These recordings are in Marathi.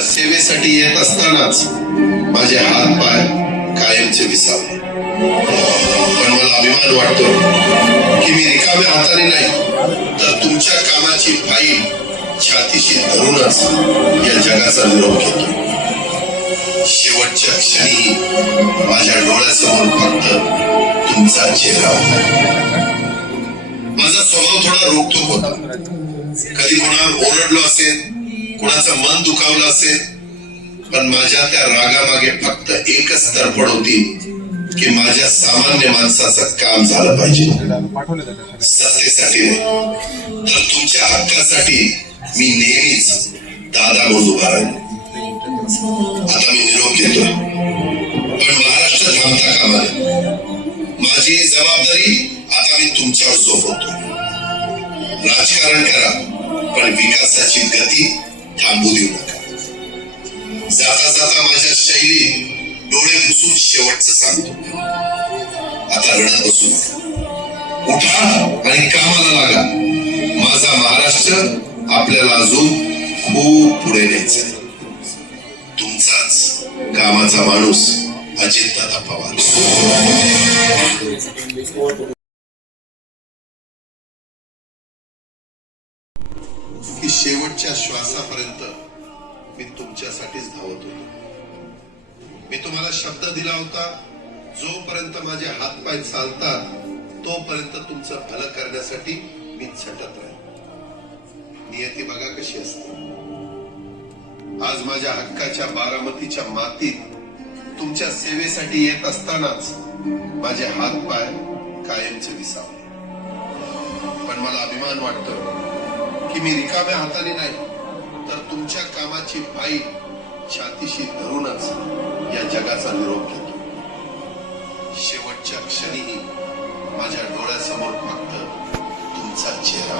सेवेसाठी येत असतानाच माझे हात पाय कायमचे विसावले. पण मला अभिमान वाटतो की मी रिकाम्या हाताने नाही तर तुमच्या कामाची फाईल छातीशी धरूनच या जगाचा निरोप घेतो. शेवटच्या क्षणी माझ्या डोळ्यासमोर फक्त तुमचा चेहरा होता. माझा स्वभाव थोडा रोखठोक होता. कधी कोणावर ओरडलो असेल, कोणाचं मन दुखावलं असेल, पण माझ्या त्या रागामागे फक्त एकच तडफड होती की माझ्या सामान्य माणसाचं काम झालं पाहिजे. सत्तेसाठी नाही तर तुमच्या हक्कासाठी मी नेहमीच दादा म्हणून उभा राहिलो. आता मी निरोप घेतोय, पण महाराष्ट्र थांबता कामा नये. माझी जबाबदारी आता मी तुमच्यावर सोपवतो. राजकारण करा, पण विकासाची गती थांबू देऊ नका. जाता जाता माझ्या शैली डोळे पुसून शेवटचं सांगतो, आता रडत बसू नका. उठा आणि कामाला लागा. माझा महाराष्ट्र आपल्याला अजून खूप पुढे न्यायचा आहे. तुमचाच कामाचा माणूस अजितदादा पवार. की शेवटच्या श्वासापर्यंत मी तुमच्यासाठीच धावत होतो. मी तुम्हाला शब्द दिला होता, जोपर्यंत माझे हातपाय चालतात तोपर्यंत तुमचं भलं करण्यासाठी मी झटत राहील. नियती बघा कशी असते. आज माझ्या हक्काच्या बारामतीच्या मातीत तुमच्या सेवेसाठी येत असतानाच माझे हातपाय कायमचे विसावले. पण मला अभिमान वाटतो की मी रिकाम्या हाताने नाही तर तुमच्या कामाची फाईल छातीशी धरूनच या जगाचा निरोप घेतो. शेवटच्या क्षणीही माझ्या डोळ्यासमोर फक्त तुमचा चेहरा.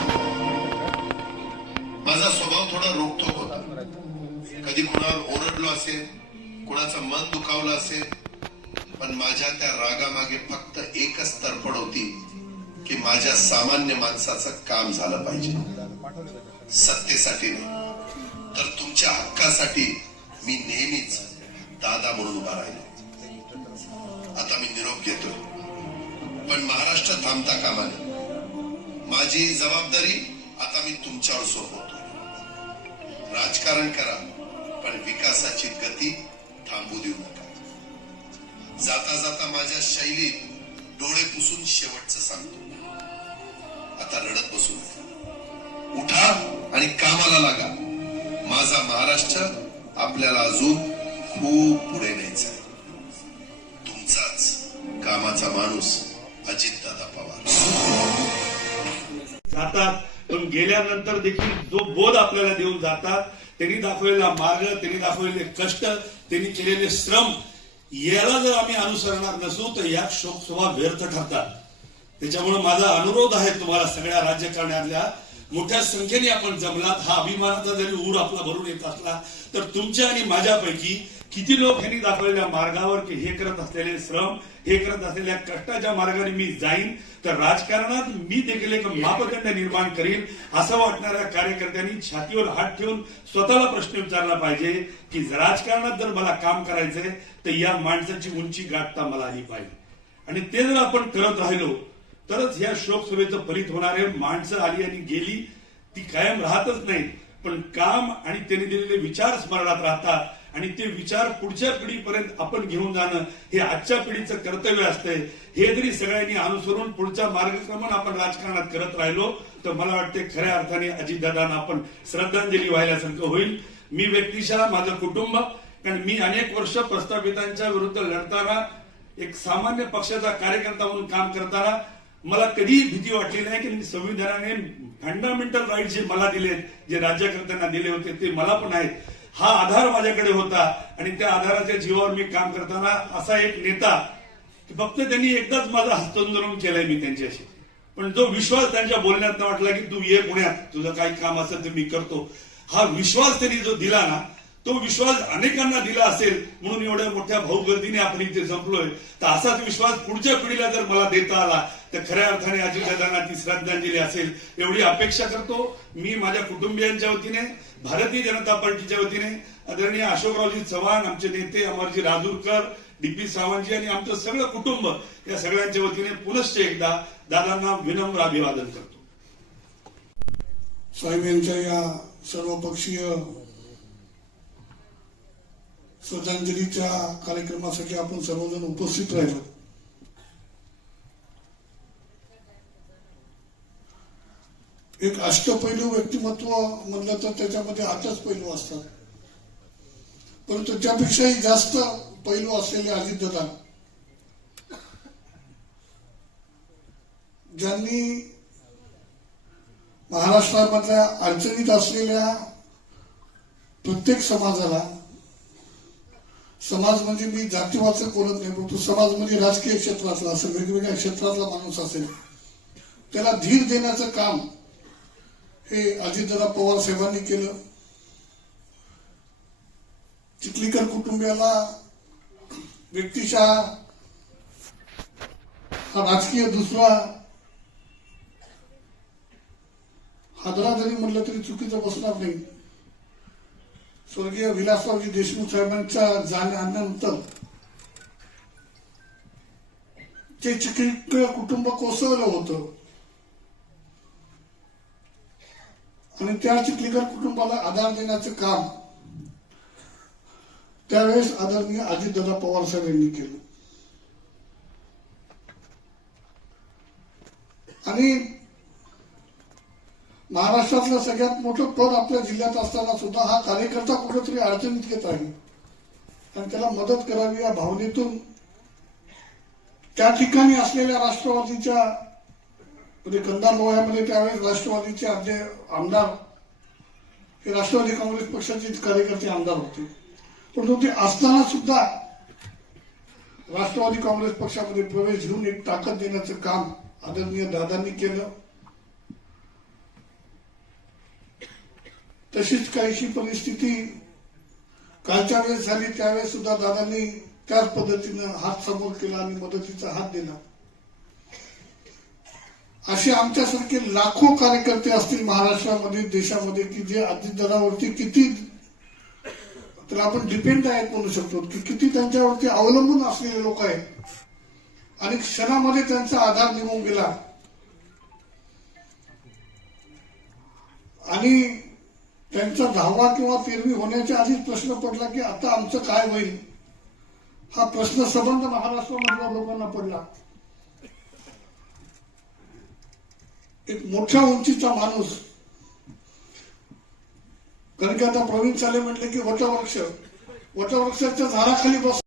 माझा स्वभाव थोडा रोखठोक होता. कधी कुणावर ओरडलो असेल, कुणाचं मन दुखावलं असेल, पण माझ्या त्या रागामागे फक्त एकच तडफड होती की माझ्या सामान्य माणसाचं काम झालं पाहिजे. सत्तेसाठी नाही तर तुमच्या हक्कासाठी मी नेहमीच दादा म्हणून उभा राहिलो. आता मी निरोप घेतोय, पण महाराष्ट्र थांबता कामा नये. माझी जबाबदारी आता मी तुमच्यावर सोपवतो. राजकारण करा, पण विकासाची गती थांबू देऊ नका. जाता जाता माझ्या शैलीत डोळे पुसून शेवटचं सांगतो, आता रडत बसू नका. उठा आणि कामाला लागा. माझा महाराष्ट्र आपल्याला अजून खूप पुढे न्यायचा आहे. तुमचाच कामाचा माणूस अजितदादा पवार. जातात, पण गेल्यानंतर देखील जो बोध आपल्याला देऊन जातात, त्यांनी दाखवलेला मार्ग, त्यांनी दाखवलेले कष्ट, त्यांनी केलेले श्रम, याला जर आम्ही अनुसरणार नसू तर या शोकसभा व्यर्थ ठरतात. त्याच्यामुळे माझा अनुरोध आहे तुम्हाला सगळ्या राज्यकारण्यातल्या मोठ्या संख्येने आपण जमलात. हा अभिमानाचा जरी ऊर आपला भरून येत असला तर तुमच्या आणि माझ्यापैकी किती लोक यांनी दाखवलेल्या मार्गावर की हे करत असलेले श्रम, हे करत असलेल्या कष्टाच्या मार्गाने मी जाईन तर राजकारणात मी देखील एक मापदंड निर्माण करीन असं वाटणाऱ्या कार्यकर्त्यांनी छातीवर हात ठेवून स्वतःला प्रश्न विचारला पाहिजे की राजकारणात जर मला काम करायचंय तर या माणसाची उंची गाठता मला आली पाहिजे. आणि ते जर आपण करत राहिलो तरच या शोकसभेचं फलित होणार आहे. माणसं आली आणि गेली, ती कायम राहतच नाही, पण काम आणि त्यांनी दिलेले विचार स्मरणात राहतात आणि ते विचार पुढच्या पिढीपर्यंत आपण घेऊन जाणं हे आजच्या पिढीचं कर्तव्य असतंय. हे जरी सगळ्यांनी अनुसरून पुढचा मार्गक्रमण आपण राजकारणात करत राहिलो तर मला वाटते खऱ्या अर्थाने अजितदादांना आपण श्रद्धांजली व्हायल्यासारखं होईल. मी व्यक्तिशः, माझं कुटुंब, कारण मी अनेक वर्ष प्रस्थापितांच्या विरुद्ध लढताना एक सामान्य पक्षाचा कार्यकर्ता म्हणून काम करताना मला कधीही भीती वाटली नाही की संविधानाने फंडामेंटल राईट जे मला दिलेत, जे राज्यकर्त्यांना दिले होते ते मला पण आहेत. हा आधार माझ्याकडे होता आणि त्या आधाराच्या जीवावर मी काम करताना असा एक नेता की फक्त त्यांनी एकदाच माझा हस्तांतरण केलंय मी त्यांच्याशी, पण जो विश्वास त्यांच्या बोलण्यात वाटला की तू ये पुण्यात, तुझं काही काम असेल तर मी करतो, हा विश्वास त्यांनी जो दिला ना, तो विश्वास अनेकांना दिला असेल म्हणून एवढ्या मोठ्या भाऊगर्दीने आपण इथे संपलोय. तर असाच विश्वास पुढच्या पिढीला जर मला देता आला तर खऱ्या अर्थाने अजितदादांना ती श्रद्धांजली असेल एवढी अपेक्षा करतो. मी माझ्या कुटुंबियांच्या वतीने, भारतीय जनता पार्टीच्या वतीने आदरणीय अशोकरावजी चव्हाण, आमचे नेते अमरजी राजूरकर, डीपी सावंतजी आणि आमचं सगळं कुटुंब, या सगळ्यांच्या वतीने पुनश्च एकदा दादांना विनम्र अभिवादन करतो. साहेब यांच्या या सर्वपक्षीय श्रद्धांजलीच्या कार्यक्रमासाठी आपण सर्वजण उपस्थित राहिलो. एक अष्टपैलू व्यक्तिमत्व म्हणलं तर त्याच्यामध्ये 8च पैलू असतात, परंतु त्यापेक्षाही जास्त पैलू असलेले अजितदादा, ज्यांनी महाराष्ट्रामधल्या अडचणीत असलेल्या प्रत्येक समाजाला, समाज म्हणजे मी जातीवाचक बोलत नाही, परंतु समाज म्हणजे राजकीय क्षेत्रातला असेल, वेगवेगळ्या क्षेत्रातला माणूस असेल, त्याला धीर देण्याचं काम हे अजितदादा पवार साहेबांनी केलं. चिखलीकर कुटुंबियाला व्यक्तिशः हा राजकीय दुसरा हादरा जरी म्हटलं तरी चुकीचं बसणार नाही. स्वर्गीय विलासरावजी देशमुख साहेबांच्या जाण्यानंतर जे चिखलीकर कुटुंब कोसळलं होतं आणि त्या चिखलीकर कुटुंबाला आधार देण्याचं काम त्यावेळेस आदरणीय अजितदादा पवार साहेब यांनी केलं. आणि महाराष्ट्रातलं सगळ्यात मोठं पद आपल्या जिल्ह्यात असताना सुद्धा हा कार्यकर्ता कुठेतरी अडचणीत येत आहे आणि त्याला मदत करावी या भावनेतून त्या ठिकाणी असलेल्या राष्ट्रवादीच्या म्हणजे कंधार लोह्यामध्ये त्यावेळेस राष्ट्रवादीचे आमचे आमदार हे राष्ट्रवादी काँग्रेस पक्षाचे कार्यकर्ते आमदार होते, परंतु ते असताना सुद्धा राष्ट्रवादी काँग्रेस पक्षामध्ये प्रवेश घेऊन एक ताकद देण्याचं काम आदरणीय दादांनी केलं. तशीच काहीशी परिस्थिती कालच्या वेळेस झाली, त्यावेळेस सुद्धा दादांनी त्याच पद्धतीनं हात समोर केला आणि मदतीचा हात दिला. असे आमच्यासारखे लाखो कार्यकर्ते असतील महाराष्ट्रामध्ये, देशामध्ये, की जे अजितदादावरती किती त्याला आपण डिपेंड आहेत म्हणू शकतो, की किती त्यांच्यावरती अवलंबून असलेले लोक आहेत आणि क्षणामध्ये त्यांचा आधार निघून गेला. आणि त्यांचा 10वा किंवा 13वी होण्याच्या आधीच प्रश्न पडला की आता आमचं काय होईल. हा प्रश्न संबंध महाराष्ट्रामधल्या लोकांना पडला. एक मोठ्या उंचीचा माणूस, कारण की आता प्रवीण साले म्हटले की वटवृक्षाच्या झाडाखाली बस